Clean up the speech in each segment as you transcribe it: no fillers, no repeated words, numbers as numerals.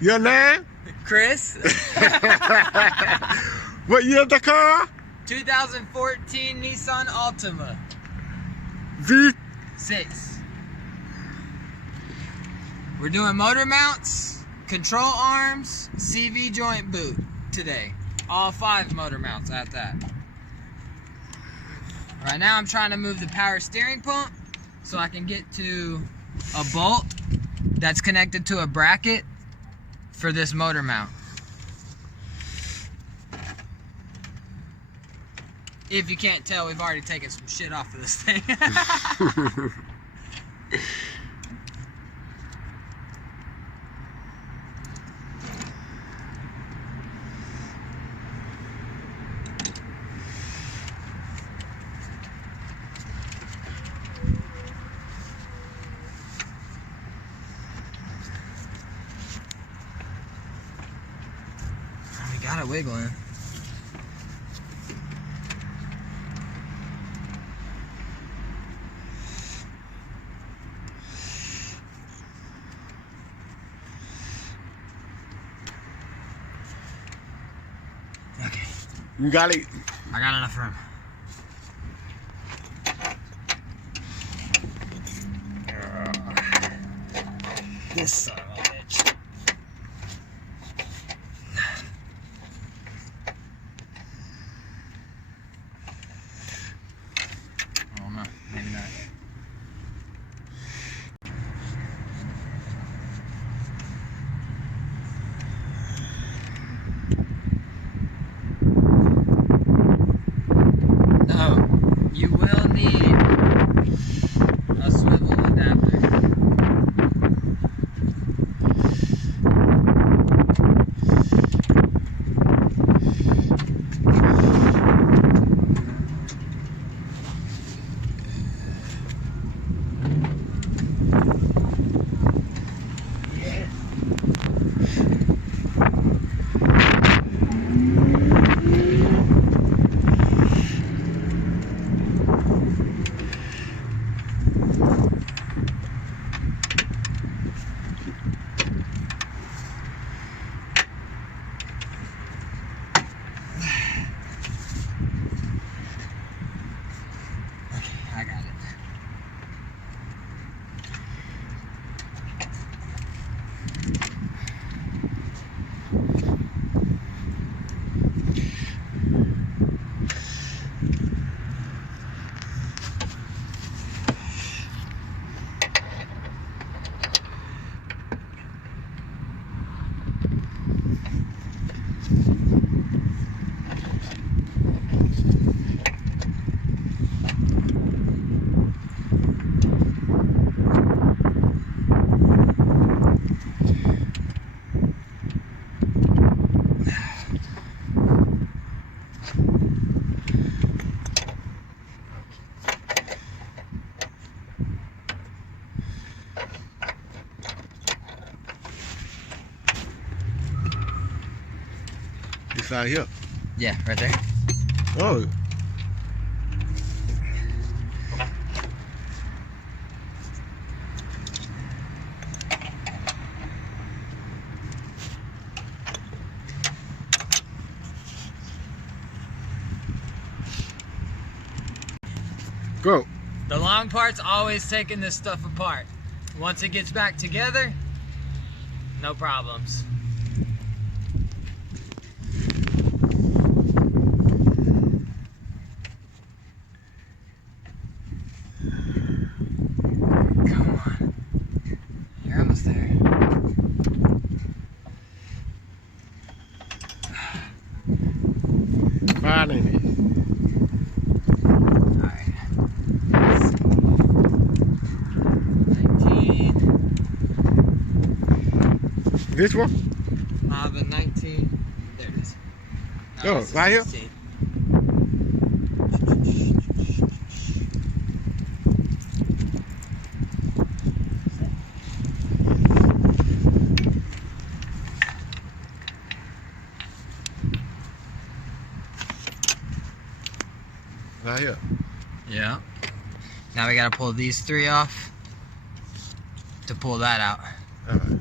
Your name? Chris. What year the car? 2014 Nissan Altima. V6. We're doing motor mounts, control arms, CV joint boot today. All 5 motor mounts at that. Right now I'm trying to move the power steering pump so I can get to a bolt that's connected to a bracket for this motor mount. If you can't tell, we've already taken some shit off of this thing. We got it wiggling. Okay. You got it? I got enough room. This son of a bitch. I don't know. Maybe not. No, you will need a swivel adapter. I got it. It's out here. Yeah, right there. Oh. Go. The long part's always taking this stuff apart. Once it gets back together, no problems. Come on. You're almost there. Finally. Alright. 19. This one? The 19. There it is. Oh, it's right here? 16. Right here. Yeah. Now we gotta pull these 3 off to pull that out. All right.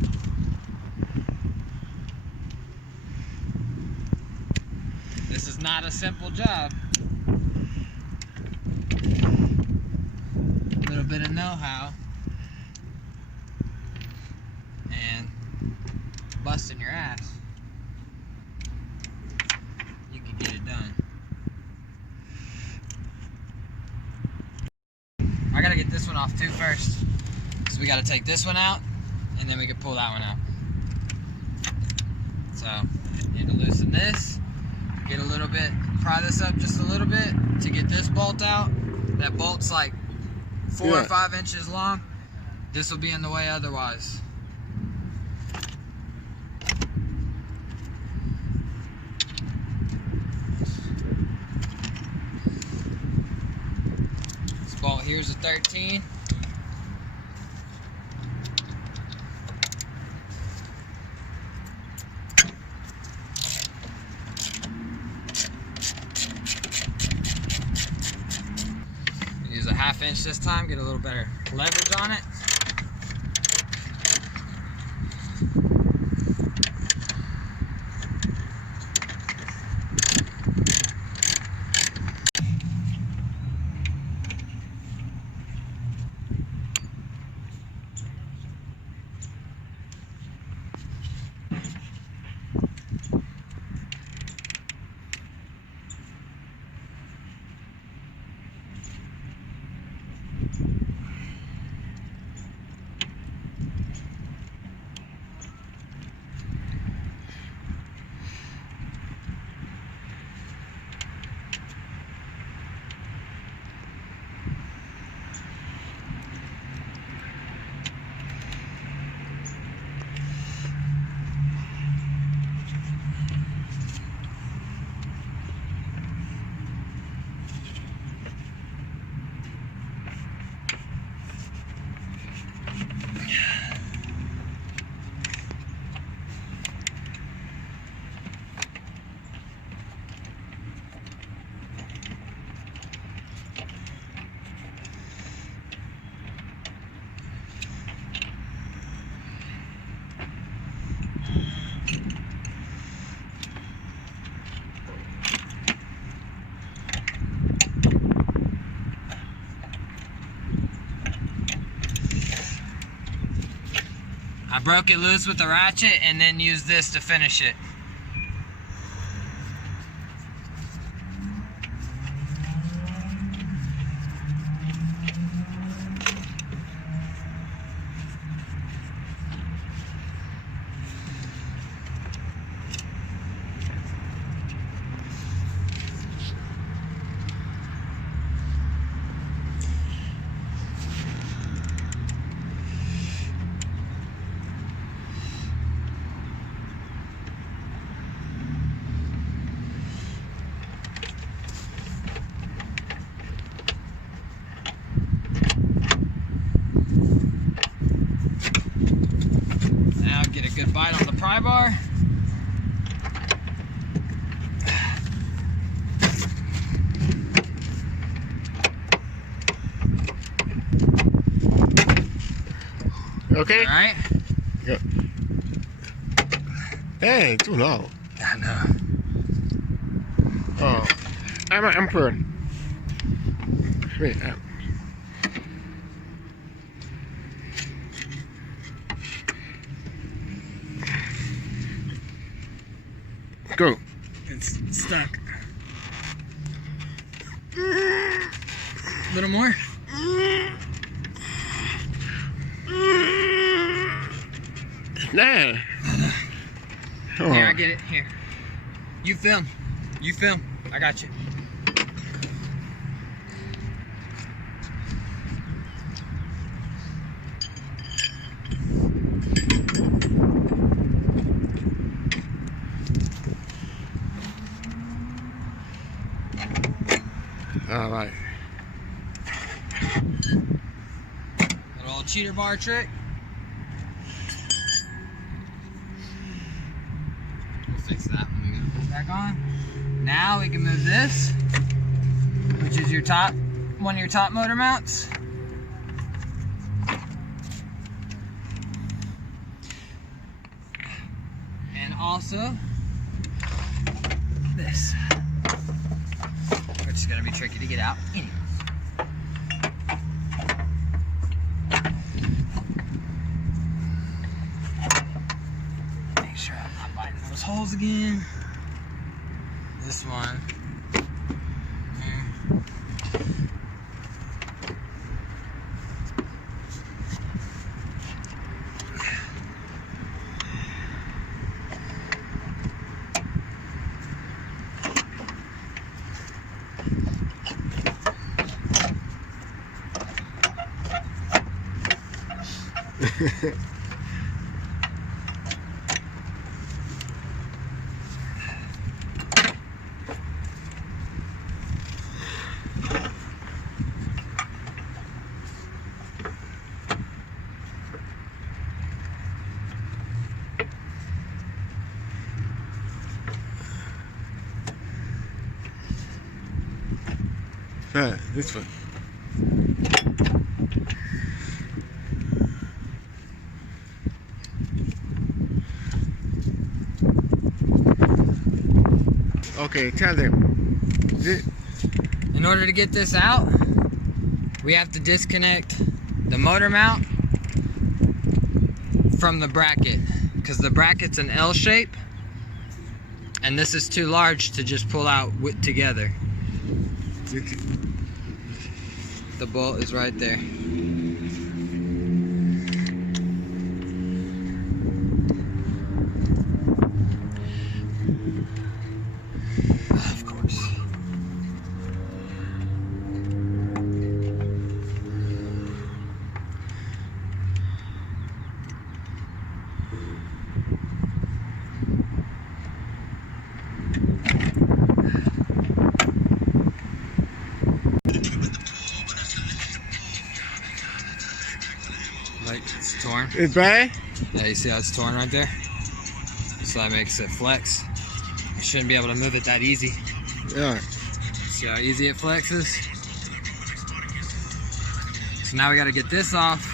not a simple job. A little bit of know-how and busting your ass. You can get it done. I gotta get this one off too first. So we gotta take this one out and then we can pull that one out. So, need to loosen this, get a little bit, pry this up just a little bit to get this bolt out. That bolt's like 4 or 5 inches long. This will be in the way otherwise. This bolt here's a 13. Use a 1/2 inch this time, get a little better leverage on it. I broke it loose with the ratchet and then used this to finish it. Now get a good bite on the pry bar. Okay? All right? Yep. Hey, too low. I know. Oh, I'm purring. Wait, go. It's stuck. A little more. Nah. Oh. Here, I get it. Here. You film. You film. I got you. All right. Little old cheater bar trick. We'll fix that when we put it back on. Now we can move this, which is your top, one of your top motor mounts. And also this. which is gonna be tricky to get out anyways. Make sure I'm not biting those holes again. This one. Right, this one. Okay, tell them. In order to get this out, we have to disconnect the motor mount from the bracket, because the bracket's an L shape and this is too large to just pull out together. The bolt is right there. Of course. Like, it's torn. It's bad? Yeah, you see how it's torn right there? So that makes it flex. You shouldn't be able to move it that easy. Yeah. See how easy it flexes? So now we gotta get this off.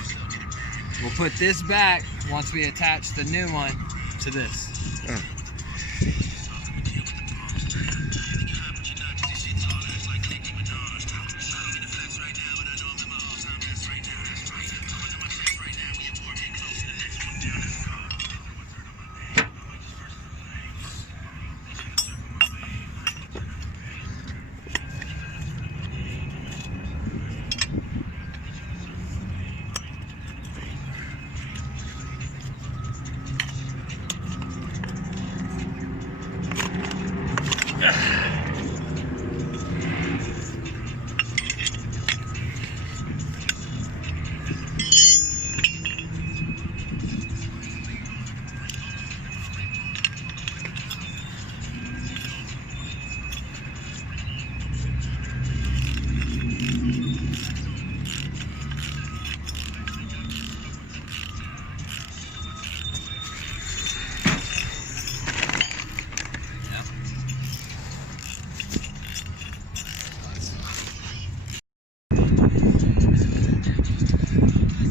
We'll put this back once we attach the new one to this. Yeah.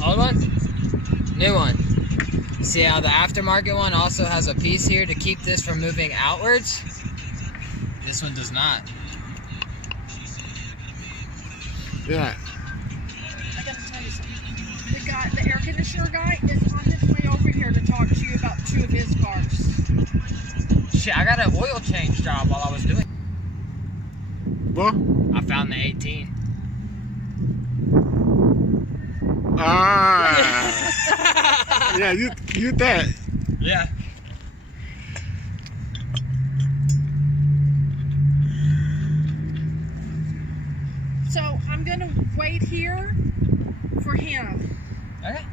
Old one? New one. See how the aftermarket one also has a piece here to keep this from moving outwards? This one does not. Yeah. I gotta tell you something. The air conditioner guy is on his way over here to talk to you about 2 of his cars. Shit, I got an oil change job while I was doing. What? I found the 18. Ah. Yeah, you that. Yeah. So I'm gonna wait here for him. Okay.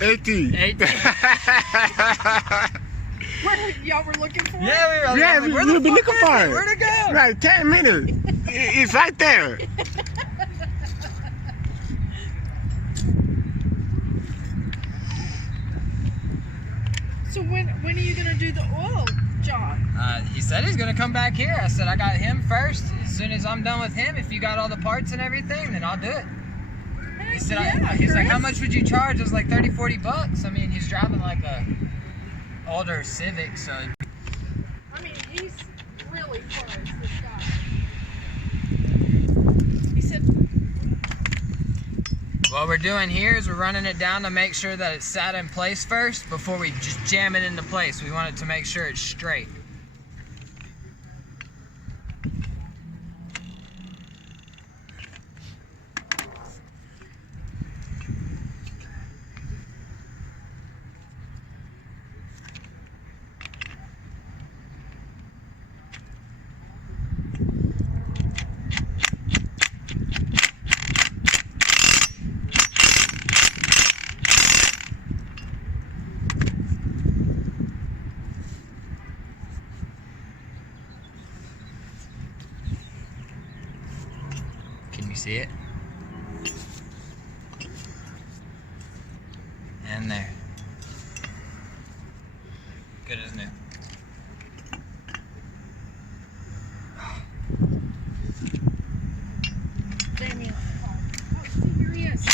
18. 18. Y'all were looking for it? Yeah, we were. Yeah, Like, where we'll the be fuck looking is for it? it. Where'd it go? Right, 10 minutes. It's right there. So when are you gonna do the oil job? He said he's gonna come back here. I said I got him first. As soon as I'm done with him, if you got all the parts and everything, then I'll do it. He said, Yeah, he's like, how Chris. much would you charge? I was like 30, 40 bucks. I mean, he's driving like a older Civic, so I mean, he's really close, this guy. He said, what we're doing here is we're running it down to make sure that it's sat in place first before we just jam it into place. We want it to make sure it's straight. Can you see it? And there. Good as new. Damien. Oh, see, here he is.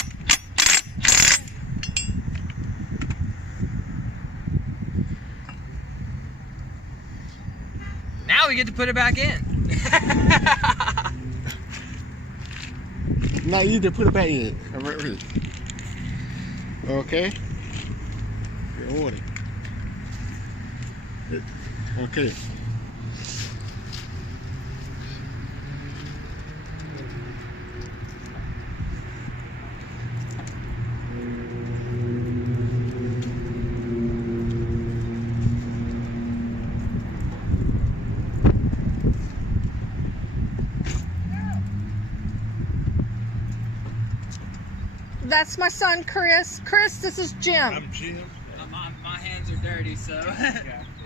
Now we get to put it back in. Now you need to put it back in. All right. Okay. Good order. Okay. That's my son, Chris. Chris, this is Jim. I'm Jim. My hands are dirty, so.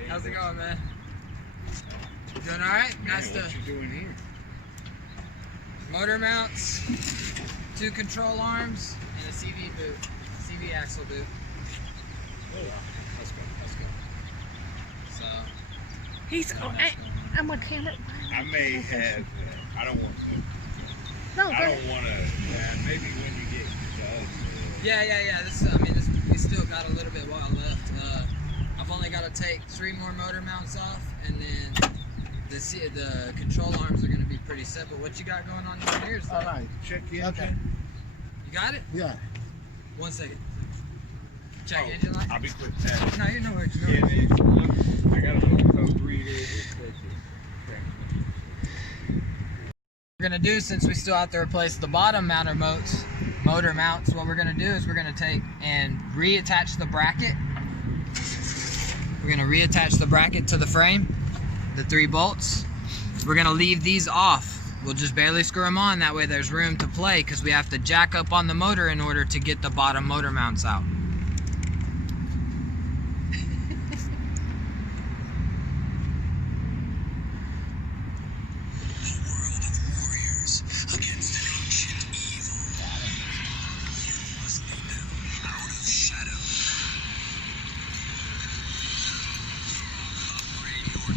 How's it going, man? You doing all right? Nice What to. you doing here? Motor mounts, 2 control arms, and a CV boot, CV axle boot. Let's go. Let's go. So. He's. I'm a camera. I may have. I don't want to. No, I go don't want to. Maybe when you get done. Yeah. We still got a little bit while left. I've only got to take 3 more motor mounts off, and then the control arms are going to be pretty simple. What you got going on in here? All right. Check the Okay. engine. You got it? Yeah. 1 second. Check Oh, engine light. I'll be quick. Pat. No, you know where you're Yeah, going. man. I got a little code reader. We're gonna do, since we still have to replace the bottom motor mounts, what we're gonna do is we're gonna take and reattach the bracket. We're gonna reattach the bracket to the frame, the 3 bolts. We're gonna leave these off. We'll just barely screw them on, that way there's room to play, because we have to jack up on the motor in order to get the bottom motor mounts out.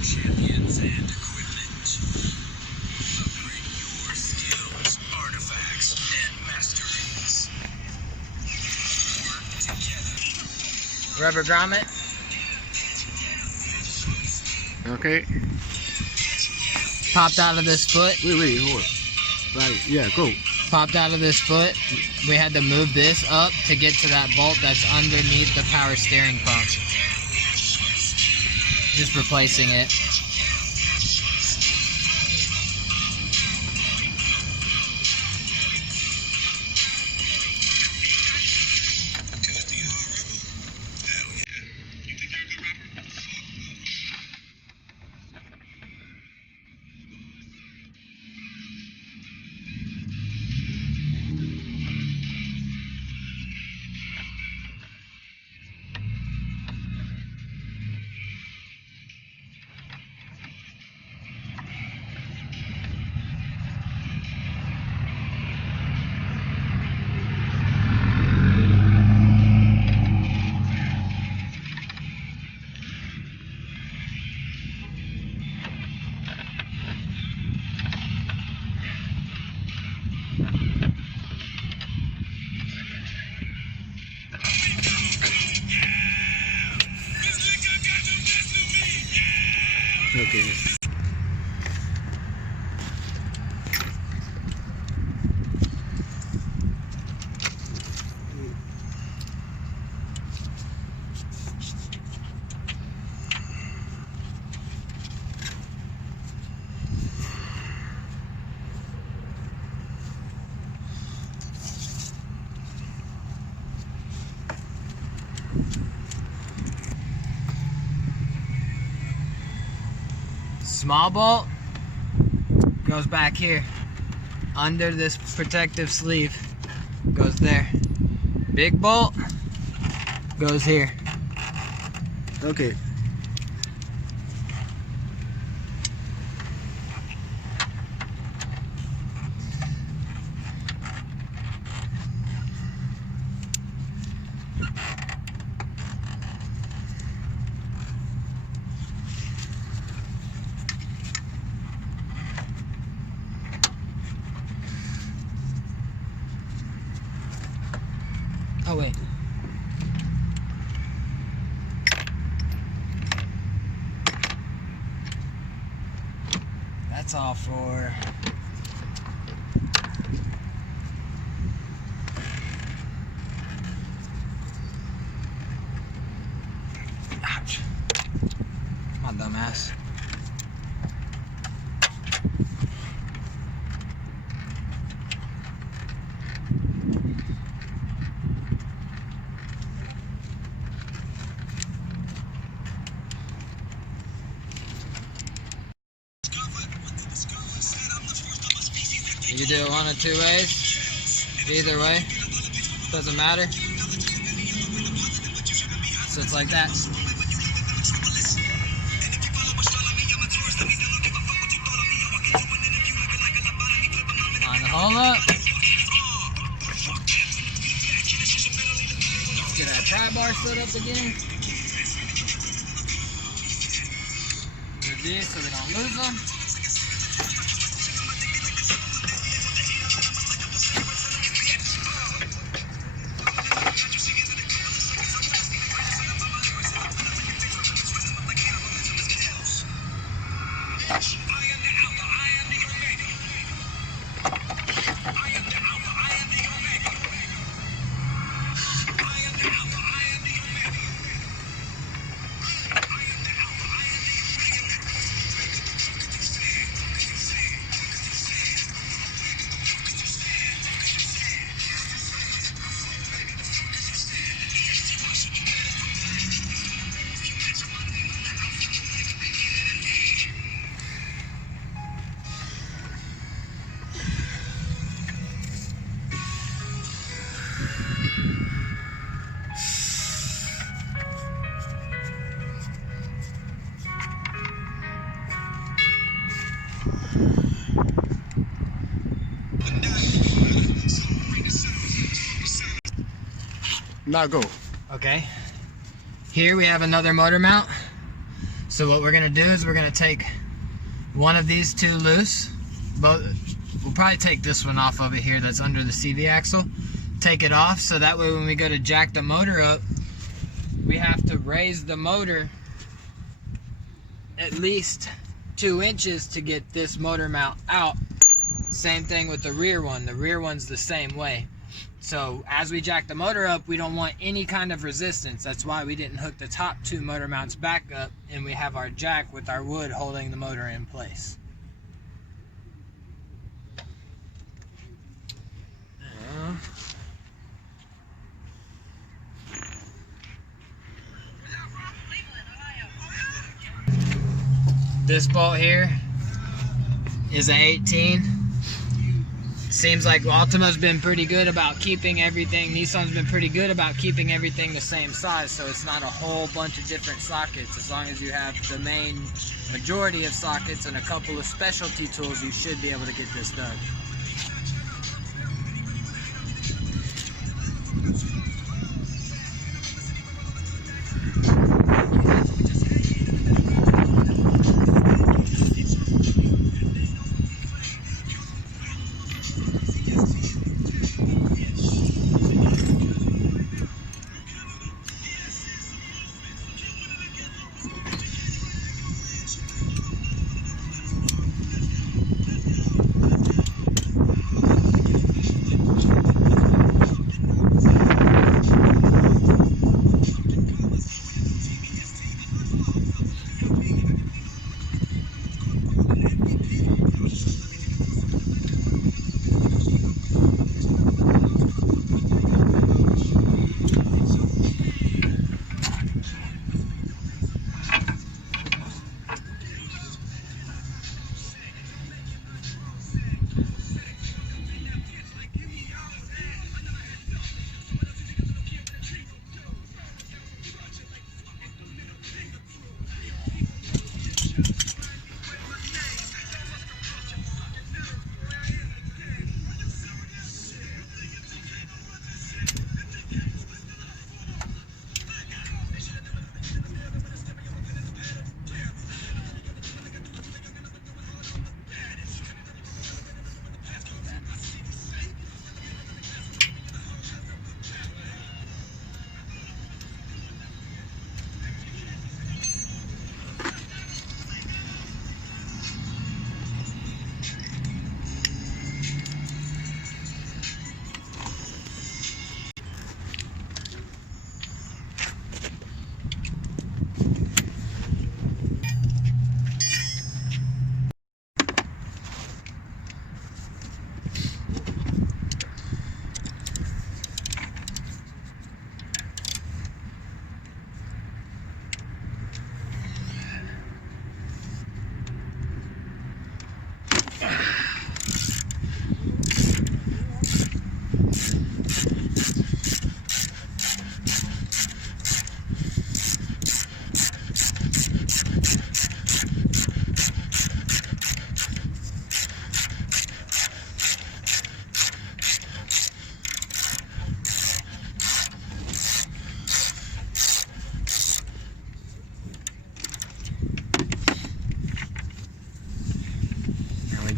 Champions and equipment. Upgrade your skills, artifacts, and masteries. Work together. Rubber grommet. Okay. Popped out of this foot. Wait, hold on. Right. Yeah, go. Popped out of this foot. We had to move this up to get to that bolt that's underneath the power steering pump. Just replacing it. Okay. Small bolt goes back here under this protective sleeve, goes there. Big bolt goes here. Okay. Oh wait. That's all for ouch. Come on, dumbass. You can do it one of two ways. Either way, doesn't matter. So it's like that. Line the hole up. Let's get our tri-bar set up again. Move these so we don't lose them. Now go. Okay. Here we have another motor mount. So what we're gonna do is we're gonna take one of these two loose. We'll probably take this one off of it here that's under the CV axle. Take it off so that way when we go to jack the motor up, we have to raise the motor at least 2 inches to get this motor mount out. Same thing with the rear one. The rear one's the same way. So as we jack the motor up, we don't want any kind of resistance. That's why we didn't hook the top 2 motor mounts back up, and we have our jack with our wood holding the motor in place. This bolt here is an 18. Seems like Altima's been pretty good about keeping everything, Nissan's been pretty good about keeping everything the same size, so it's not a whole bunch of different sockets. As long as you have the main majority of sockets and a couple of specialty tools, you should be able to get this done.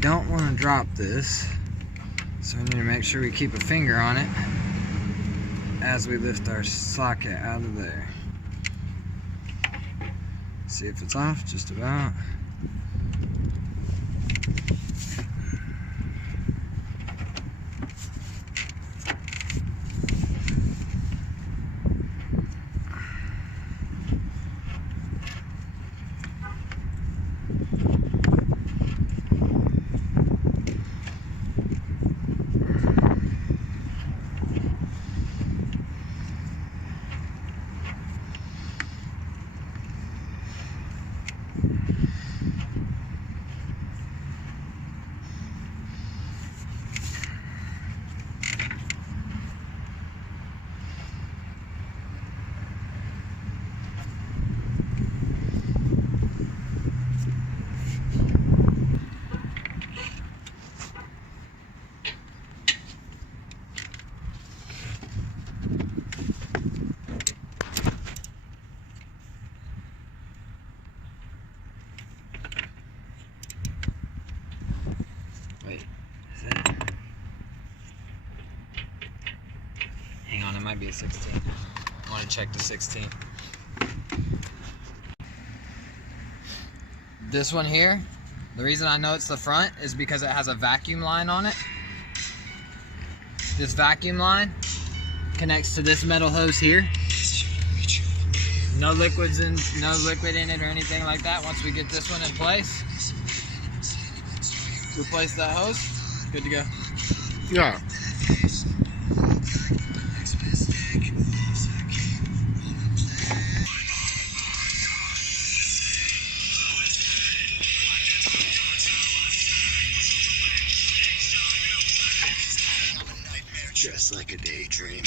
don't want to drop this, so we need to make sure we keep a finger on it as we lift our socket out of there. See if it's off, just about. Wait, is that? Hang on, it might be a 16. I want to check the 16. This one here, the reason I know it's the front is because it has a vacuum line on it. This vacuum line connects to this metal hose here. No liquid in it or anything like that. Once we get this one in place, replace that hose, good to go. Yeah. Just like a daydream.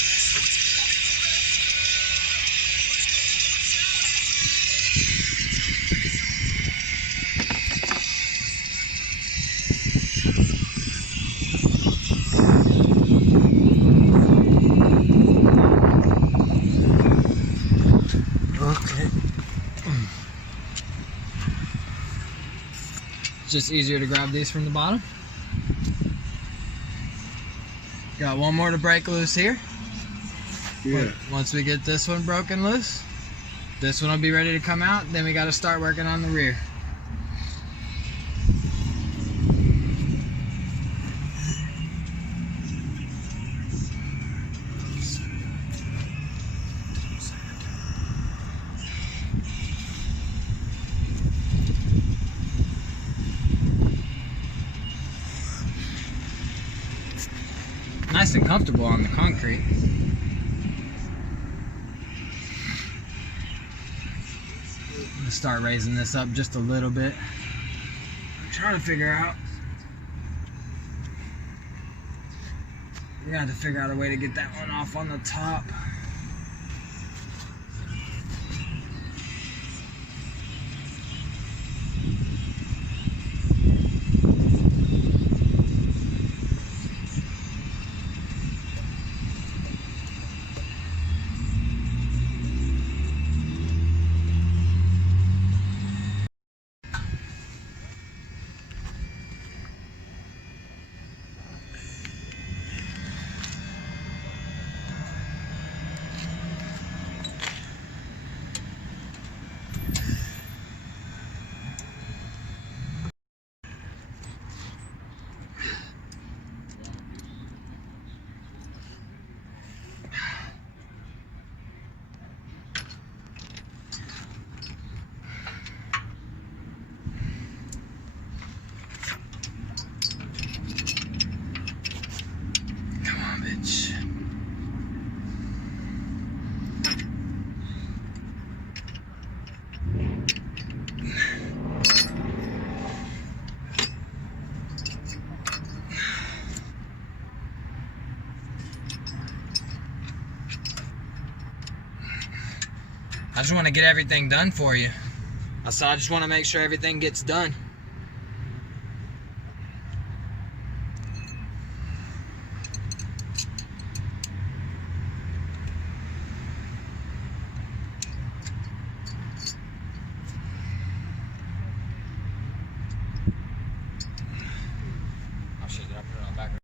Okay. It's just easier to grab these from the bottom. Got one more to break loose here. Yeah. Once we get this one broken loose, this one will be ready to come out. Then we got to start working on the rear. Nice and comfortable on the concrete. I'm gonna start raising this up just a little bit. I'm trying to figure out. We're gonna have to figure out a way to get that one off on the top. I just want to get everything done for you. So I just want to make sure everything gets done.